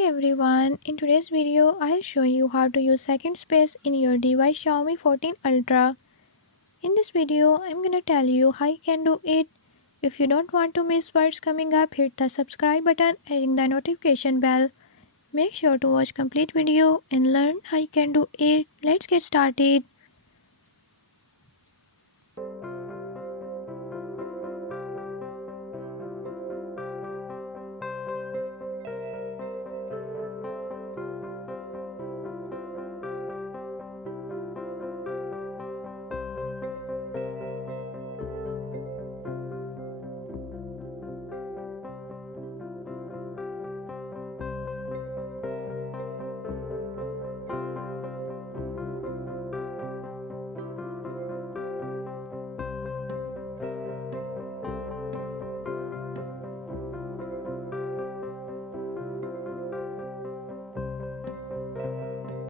Hey everyone, in today's video I'll show you how to use second space in your device Xiaomi 14 Ultra. In this video I'm gonna tell you how you can do it. If you don't want to miss what's coming up, hit the subscribe button and ring the notification bell. Make sure to watch complete video and learn how you can do it. Let's get started.